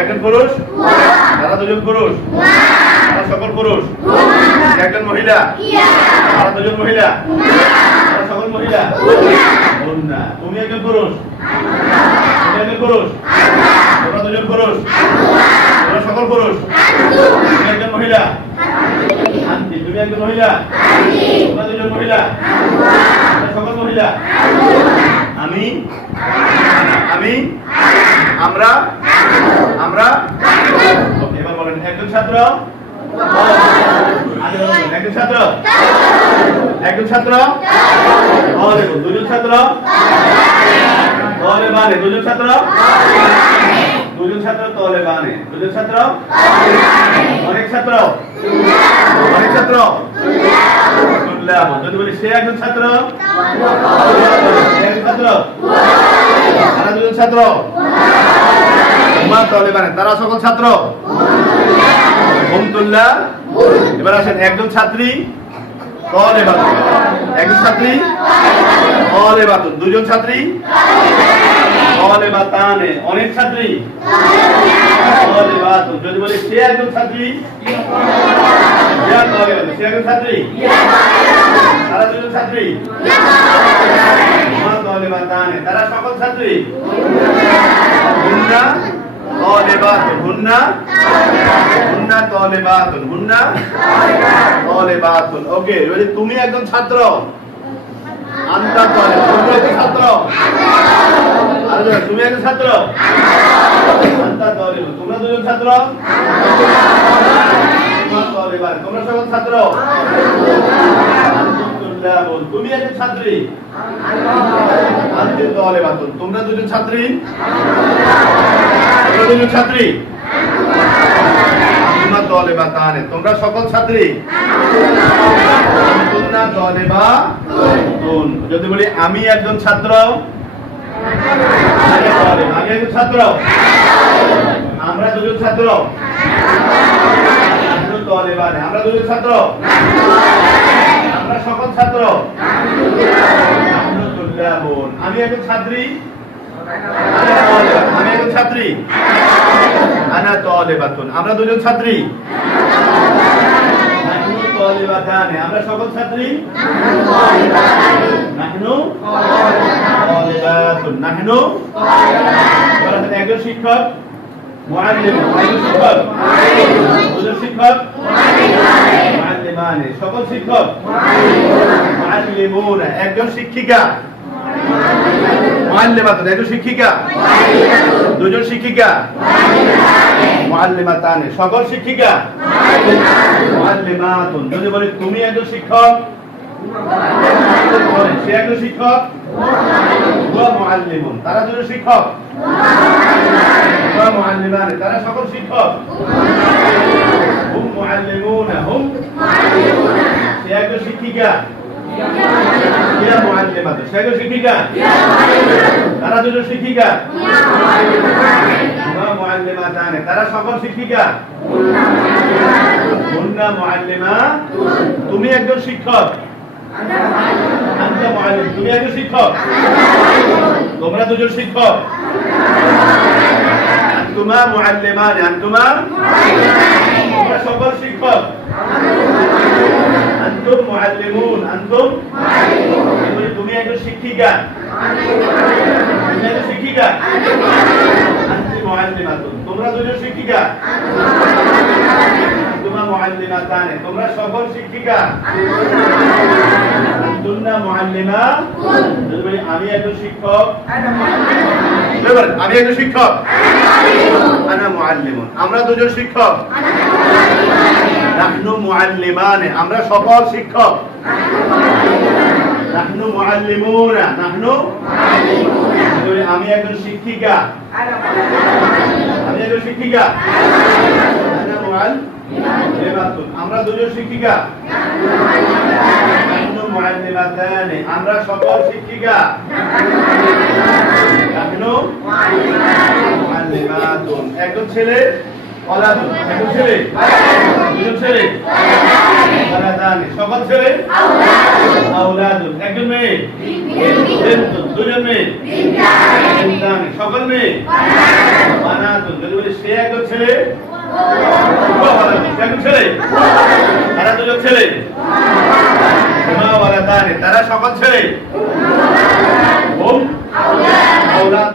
একজন পুরুষ, তারা দুজন পুরুষ, তারা সকল পুরুষ। একজন মহিলা, তারা দুজন মহিলা, তারা সকল মহিলা। না, তুমি একজন পুরুষ, তুমি একজন পুরুষ, তোমরা দুজন পুরুষ, তোমরা সকল পুরুষ। তুমি একজন মহিলা, আন্টি, তুমি একজন মহিলা, তোমরা দুজন মহিলা, তোমরা সকল মহিলা। আমি, আমি, আমরা, আমরা। এবার বলেন একজন ছাত্র, একজন ছাত্র, একজন ছাত্র, দুজন ছাত্র, তলে বানে, দুজন ছাত্র, দুজন ছাত্র, তলে বানে, দুজন ছাত্র, অনেক ছাত্র, অনেক ছাত্র। যদি বলি সে একজন ছাত্র, একজন ছাত্র, তারা দুজন ছাত্র, তলে বানে, তারা সকল ছাত্র। হুমতুল্লাহ। এবার আসেন একজন ছাত্রী, তলে বাতুন, একজন ছাত্রী, তলে বাতুন, দুজন ছাত্রী, তলে বাতানে, অনেক ছাত্রী, তলে বাতুন। যদি বলি সে একজন ছাত্রী, সে একজন ছাত্রী, তারা দুজন ছাত্রী, তলে বাতানে, তারা সকল ছাত্রী। হুন্না তালিবাতুন, হুন্না, হুন্না তালিবাতুন, হুন্না তালিবাতুন। ওকে, এবারে তুমি একজন ছাত্র, আনতা তালিব, তুমি একজন ছাত্র, আর তুমি একজন ছাত্র, আনতা তালিব, তোমরা দুজন ছাত্র, তোমরা সকল ছাত্র। তুমি একজন ছাত্রী, আনতি তালিবাতুন, তোমরা দুজন ছাত্রী, তোমরা দুজন ছাত্রী, তোমরা তালিবাতানে, তোমরা সকল ছাত্রী। তোমরা তালিবাতুন। যদি বলি আমি একজন ছাত্র, আমি একজন ছাত্র, আমরা দুজন ছাত্র, তালিবানে, আমরা দুজন ছাত্র, আমরা সকল ছাত্র। আমি একজন ছাত্রী, আমি একজন ছাত্রী, আনা তালিবাতুন, আমরা দুজন ছাত্রী, নাহনু তালিবাতানে, আমরা সকল ছাত্রী, নাহনু তালিবাতুন, নাহনু। একজন শিক্ষক, মুআল্লিম, একজন শিক্ষক, দুজন শিক্ষক, মুআল্লিমানে, সকল শিক্ষক, মুআল্লিমুনা, একজন শিক্ষিকা, মুআল্লিমাতুন, একজন শিক্ষিকা, দুজন শিক্ষিকা, মুআল্লিমাতানে, সকল শিক্ষিকা, মুআল্লিমাতুন। যদি বলি তুমি একজন শিক্ষক, সে একজন শিক্ষক, ওয়া মুআল্লিমুন, তারা দুজন শিক্ষক, ওয়া মুআল্লিমানে, তারা সকল শিক্ষক, হুম মুআল্লিমুনা, হুম, সে একজন শিক্ষিকা, ইয়া মুআল্লিমাতুন, সে একজন শিক্ষিকা, তারা দুজন শিক্ষিকা, ওয়া মুআল্লিমাতানে, তারা সকল শিক্ষিকা, হুন্না মুআল্লিমাতুন, তুমি একজন শিক্ষক, আনতা মুআল্লিম, তুমি একজন শিক্ষক, তোমরা দুজন শিক্ষক, আনতুমা মুআল্লিমানে, আনতুমা, তোমরা সকল শিক্ষক, আনতুম মুআল্লিমুন, আনতুম, তুমি একজন শিক্ষিকা, তুমি একজন শিক্ষিকা, আনতি মুআল্লিমাতুন, তোমরা দুজন শিক্ষিকা, আনতুমা মুআল্লিমাতানে, তোমরা সকল শিক্ষিকা, আনতুন্না মুআল্লিমাতুন। যদি বলি আমি একজন শিক্ষক, আমি একজন শিক্ষক, আনা মুআল্লিমুন, আমরা দুজন শিক্ষক, নাহনু মুআল্লিমানে, আমরা সকল শিক্ষক, নাহনু মুআল্লিমুনা, নাহনু, আমি একজন শিক্ষিকা, আমি একজন শিক্ষিকা, আনা মুআল্লিমাতুন, আমরা দুজন শিক্ষিকা, নাহনু মুআল্লিমাতানে, আমরা সকল শিক্ষিকা, নাহনু মুআল্লিমাতুন। একজন ছেলে, ওয়ালাদুন একজন ছেলে দুজন ছেলে ওয়ালাদানি সকল ছেলে আওলাদুন একজন মেয়ে বিনতুন দুজন মেয়ে বিনতানি সকল মেয়ে বানাতুন যদি বলি সে একজন ছেলে একজন ছেলে তারা দুজন ছেলে হুমা ওয়ালাদানি তারা সকল ছেলে